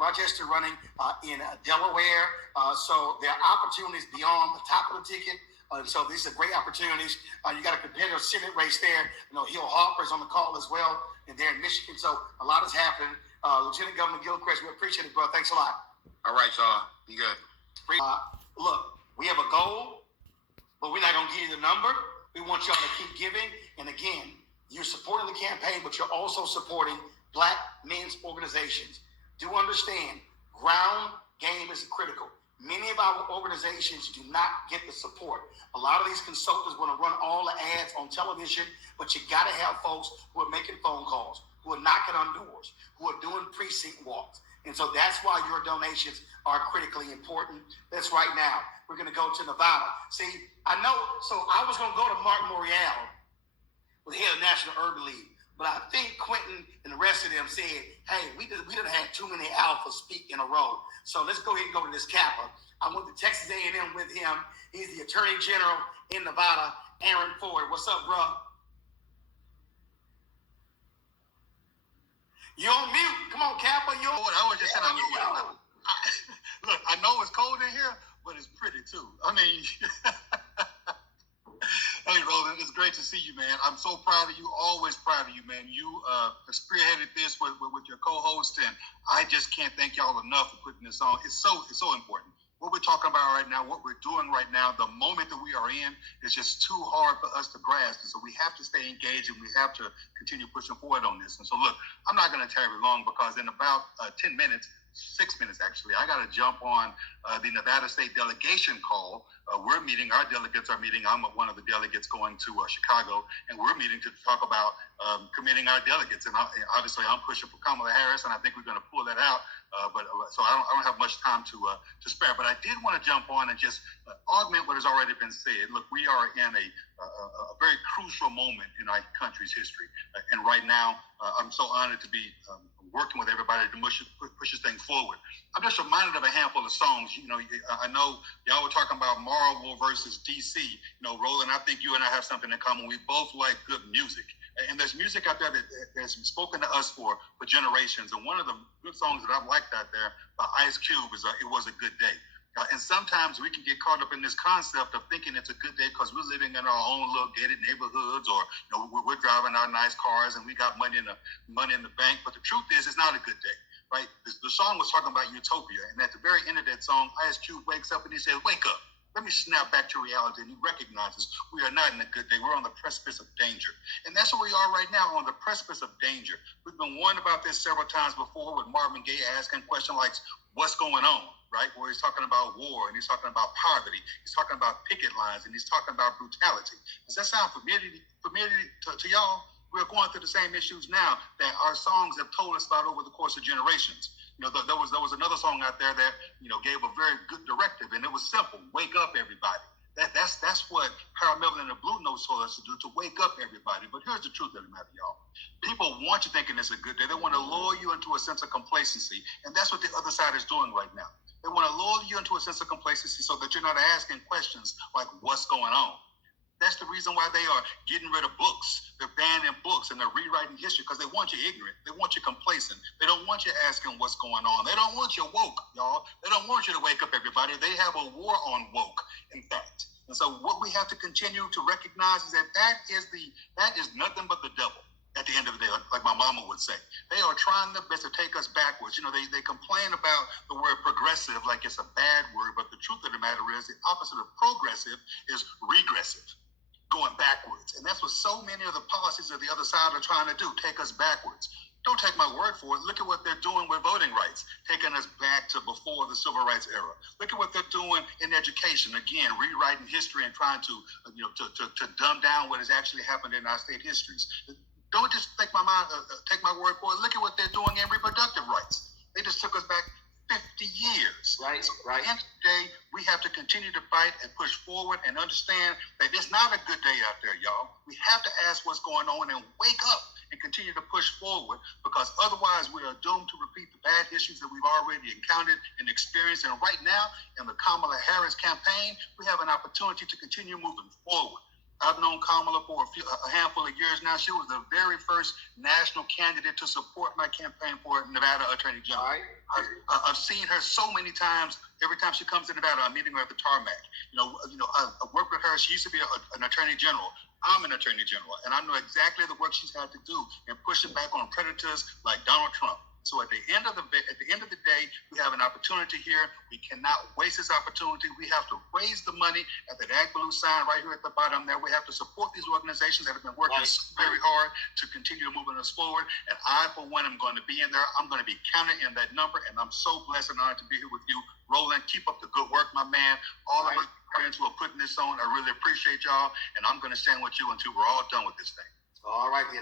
Rochester running in Delaware. So there are opportunities beyond the top of the ticket. So these are great opportunities. You got a competitive Senate race there. Hill Harper's on the call as well, and they're in Michigan. So a lot is happening. Lieutenant Governor Gilchrist, we appreciate it, bro. Thanks a lot. All right, y'all. You good? Look, we have a goal, but we're not going to give you the number. We want y'all to keep giving. And again, you're supporting the campaign, but you're also supporting Black men's organizations. Do understand, ground game is critical. Many of our organizations do not get the support. A lot of these consultants want to run all the ads on television, but you got to have folks who are making phone calls, who are knocking on doors, who are doing precinct walks. And so that's why your donations are critically important. That's right now. We're going to go to Nevada. See, I know, so I was going to go to Mark Morial, the head of National Urban League. But I think Quentin and the rest of them said, hey, we done had too many alphas speak in a row. So let's go ahead and go to this Kappa. I went to Texas A&M with him. He's the Attorney General in Nevada, Aaron Ford. What's up, bro? You're on mute. Come on, Kappa. You're I was just telling you. Look, I know it's cold in here, but it's pretty too. I mean, hey, Roland, it's great to see you, man. I'm so proud of you. Always proud of you, man. You spearheaded this with your co-host, and I just can't thank y'all enough for putting this on. It's so important. What we're talking about right now, what we're doing right now, the moment that we are in is just too hard for us to grasp. And so we have to stay engaged, and we have to continue pushing forward on this. And so, look, I'm not going to tarry long because in about 10 minutes, 6 minutes actually, I got to jump on the Nevada State delegation call. We're meeting, our delegates are meeting. I'm one of the delegates going to Chicago, and we're meeting to talk about committing our delegates. And obviously, I'm pushing for Kamala Harris, and I think we're going to pull that out. So I don't have much time to spare. But I did want to jump on and just augment what has already been said. Look, we are in a very crucial moment in our country's history, and right now, I'm so honored to be working with everybody to push this thing forward. I'm just reminded of a handful of songs. I know y'all were talking about Marvel versus DC. Roland, I think you and I have something in common. We both like good music. And there's music out there that's been spoken to us for generations. And one of the good songs that I've liked out there by Ice Cube is It Was a Good Day. And sometimes we can get caught up in this concept of thinking it's a good day because we're living in our own little gated neighborhoods, or we're driving our nice cars and we got money in the bank. But the truth is, it's not a good day, right? The song was talking about utopia, and at the very end of that song, Ice Cube wakes up and he says, "Wake up. Let me snap back to reality." And he recognizes we are not in a good day. We're on the precipice of danger. And that's where we are right now, on the precipice of danger. We've been warned about this several times before, with Marvin Gaye asking questions like, what's going on, right? Where he's talking about war, and he's talking about poverty. He's talking about picket lines, and he's talking about brutality. Does that sound familiar to y'all? We're going through the same issues now that our songs have told us about over the course of generations. There was another song out there that gave a very good directive, and it was simple: wake up, everybody. That's what Harold Melvin and the Blue Notes told us to do, to wake up everybody. But here's the truth of the matter, y'all. People want you thinking it's a good day. They want to lure you into a sense of complacency, and that's what the other side is doing right now. They want to lure you into a sense of complacency so that you're not asking questions like, what's going on? That's the reason why they are getting rid of books. They're banning books, and they're rewriting history because they want you ignorant. They want you complacent. They don't want you asking what's going on. They don't want you woke, y'all. They don't want you to wake up everybody. They have a war on woke, in fact. And so what we have to continue to recognize is that is nothing but the devil at the end of the day, like my mama would say. They are trying their best to take us backwards. They complain about the word progressive like it's a bad word, but the truth of the matter is the opposite of progressive is regressive, going backwards. And that's what so many of the policies of the other side are trying to do, take us backwards. Don't take my word for it. Look at what they're doing with voting rights, taking us back to before the civil rights era. Look at what they're doing in education. Again, rewriting history and trying to dumb down what has actually happened in our state histories. Don't just take my word for it. Look at what they're doing in reproductive rights. They just took us back 50 years. Right. At the end of the day, we have to continue to fight and push forward and understand that it's not a good day out there, y'all. We have to ask what's going on and wake up and continue to push forward, because otherwise we are doomed to repeat the bad issues that we've already encountered and experienced. And right now, in the Kamala Harris campaign, we have an opportunity to continue moving forward. I've known Kamala for a handful of years now. She was the very first national candidate to support my campaign for Nevada Attorney General. All right. I've seen her so many times. Every time she comes to Nevada, I'm meeting her at the tarmac. I've worked with her. She used to be an attorney general. I'm an attorney general, and I know exactly the work she's had to do in pushing back on predators like Donald Trump. So at the end of the day, we have an opportunity here. We cannot waste this opportunity. We have to raise the money at that Ag Blue sign right here at the bottom there. We have to support these organizations that have been working very hard to continue to moving us forward. And I, for one, am going to be in there. I'm going to be counted in that number. And I'm so blessed and honored to be here with you. Roland, keep up the good work, my man. All of my friends who are putting this on, I really appreciate y'all. And I'm going to stand with you until we're all done with this thing. All right, then.